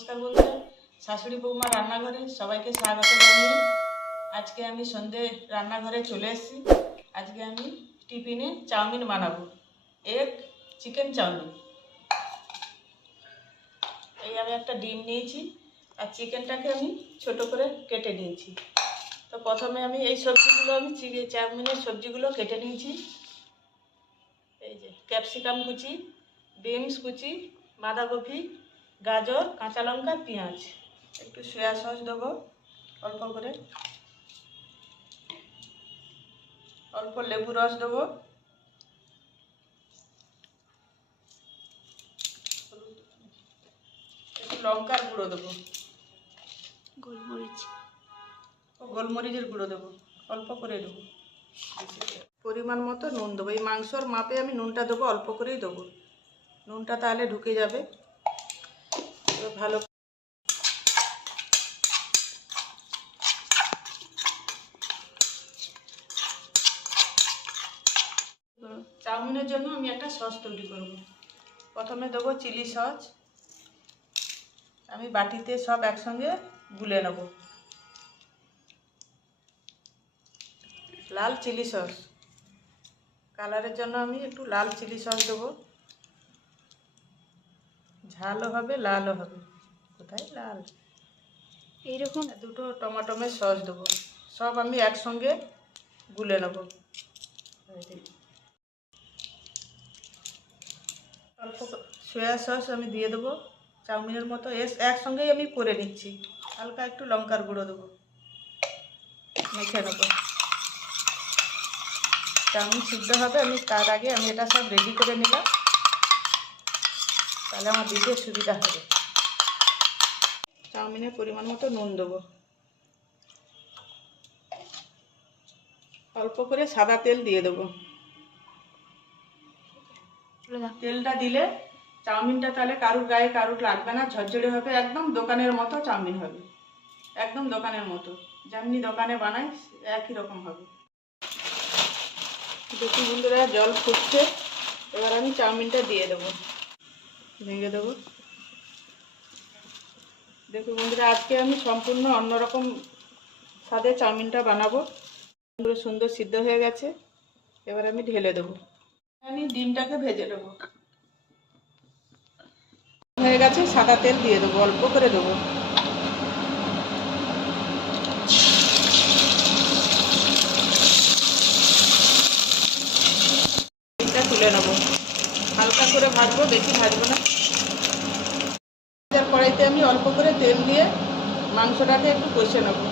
নমস্কার বন্ধুরা, শাশুড়ি বৌমা রান্নাঘরে সবাইকে স্বাগত জানিয়ে আজকে আমি সন্ধে রান্নাঘরে চলে এসেছি। আজকে আমি টিফিনে চাউমিন বানাবো, এগ চিকেন চাউমিন। এই আমি একটা ডিম নিয়েছি আর চিকেনটাকে আমি ছোট করে কেটে নিয়েছি। তো প্রথমে আমি এই সবজিগুলো চাউমিনের সবজিগুলো কেটে নিয়েছি। এই যে ক্যাপসিকাম কুচি, বিনস কুচি, বাঁধাকপি, গাজর, কাঁচা লঙ্কা, পেঁয়াজ, একটু সয়া সস দেবো অল্প করে, অল্প লেবু রস দেবো, একটু লঙ্কার গুঁড়ো দেবো, গোলমরিচের গুঁড়ো দেবো, অল্প করে দেবো, পরিমাণ মতো নুন দেবো। এই মাংসর মাপে আমি নুনটা দেবো, অল্প করেই দেবো, নুনটা তাহলে ঢুকে যাবে। ভালো চাউমিনের জন্য আমি একটা সস তৈরি করব। প্রথমে দেবো চিলি সস, আমি বাটিতে সব একসঙ্গে গুলে নেব। লাল চিলি সস, কালারের জন্য আমি একটু লাল চিলি সস দেবো, ঝালও হবে লালও হবে। কোথায় লাল? এইরকম। দুটো টমেটোমের সস দেবো, সব আমি একসঙ্গে গুলে নেব। অল্প সয়া সস আমি দিয়ে দেবো চাউমিনের মতো, একসঙ্গেই আমি করে নিচ্ছি। হালকা একটু লঙ্কার গুঁড়ো দেবো, মেখে নেবো। চাউমিন সিদ্ধ হবে, আমি তার আগে আমি এটা সব রেডি করে নিলাম, তাহলে আমার দিতে সুবিধা হবে। চাউমিনের পরিমাণ মতো নুন দেবো, অল্প করে সাদা তেল দিয়ে দেবো। তেলটা দিলে চাউমিনটা তাহলে কারুর গায়ে কারুর লাগবে না, ঝরঝরে হবে, একদম দোকানের মতো চাউমিন হবে, একদম দোকানের মতো যেমনি দোকানে বানাই একই রকম হবে। দেখি বন্ধুরা জল ফুটছে, এবার আমি চাউমিনটা দিয়ে দেবো, ভেঙে দেবো। দেখুন বন্ধুরা, আজকে আমি সম্পূর্ণ অন্যরকম স্বাদে চাউমিনটা বানাবো। সুন্দর সিদ্ধ হয়ে গেছে, এবার আমি ঢেলে দেবো। আমি ডিমটাকে ভেজে দেবো, হয়ে গেছে। সাদা তেল দিয়ে দেবো, অল্প করে দেবো। ডিমটা তুলে নেবো, হালকা করে ভাজবো, বেশি ভাজবো না। কড়াইতে আমি অল্প করে তেল দিয়ে মাংসটাকে একটু কষে নেবো।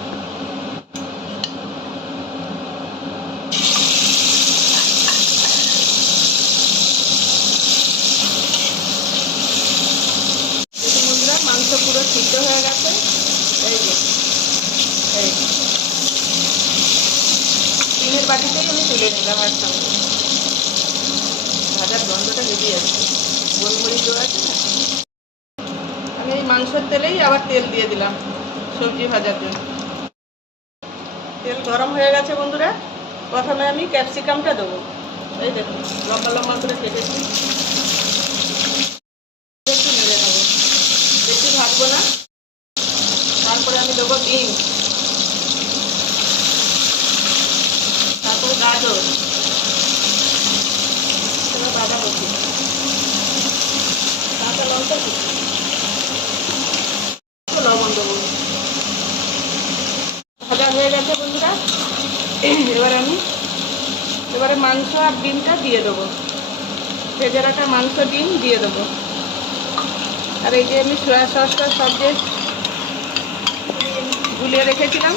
মাংস পুরো সিদ্ধ হয়ে গেছে, এই যে এই ডিমের বাটিতেই আমি তুলে নিলাম একসঙ্গে। ভাজার গন্ধটা বেরিয়ে যাচ্ছে, গোলমরিচ দেওয়া আছে না। আমি এই মাংসের তেলেই আবার তেল দিয়ে দিলাম সবজি ভাজার জন্য। তেল গরম হয়ে গেছে বন্ধুরা, প্রথমে আমি ক্যাপসিকামটা দেবো। এই দেখুন লম্বা লম্বা করে কেটেছি, একটু নেড়ে নেবো, বেশি ভাজবো না। তারপরে আমি দেবো ডিম, তারপরে গাজর, বাঁধাকপি, কাঁচা লঙ্কা কুচি, লবণ দেবো। ভাজা হয়ে গেছে বন্ধুরা, এবারে মাংস আর ডিমটা দিয়ে দেবো। ভেজে রাখা মাংস ডিম দিয়ে দেবো, আর এই যে আমি সয়া সসটা সব যে গুলিয়ে রেখেছিলাম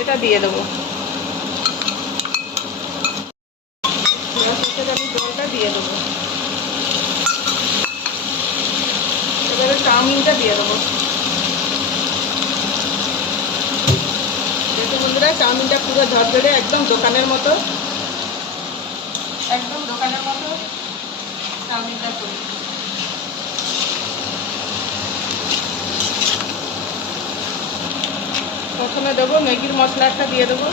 এটা দিয়ে দেবো। সয়া সসের আমি জলটা দিয়ে দেবো। এবারে চাউমিনটা দিয়ে দেবো। দেখুন বন্ধুরা, চাউমিনটা পুরো ঝরঝরে, একদম দোকানের মতো, একদম দোকানের মতো চাউমিনটা করি। প্রথমে দেবো ম্যাগির মশলাটা দিয়ে দেবো,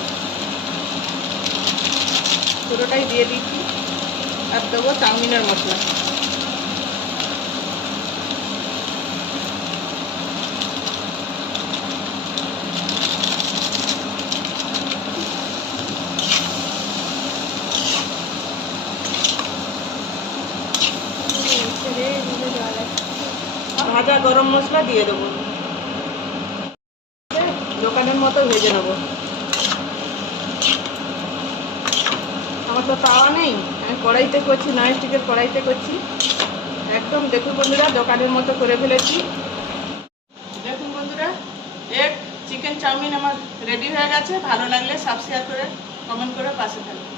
পুরোটাই দিয়ে দিচ্ছি। আর দেবো চাউমিনের মশলা, ভাজা গরম মশলা দিয়ে দেবো, দোকানের মতো ভেজে নেবো। আমার তো তাওয়া নেই, আমি কড়াইতে করছি, ননস্টিকের কড়াইতে করছি। একদম দেখুন বন্ধুরা, দোকানের মতো করে ফেলেছি। দেখুন বন্ধুরা, এক চিকেন চাউমিন আমার রেডি হয়ে গেছে। ভালো লাগলে সাবস্ক্রাইব করে কমেন্ট করে পাশে থাকবে।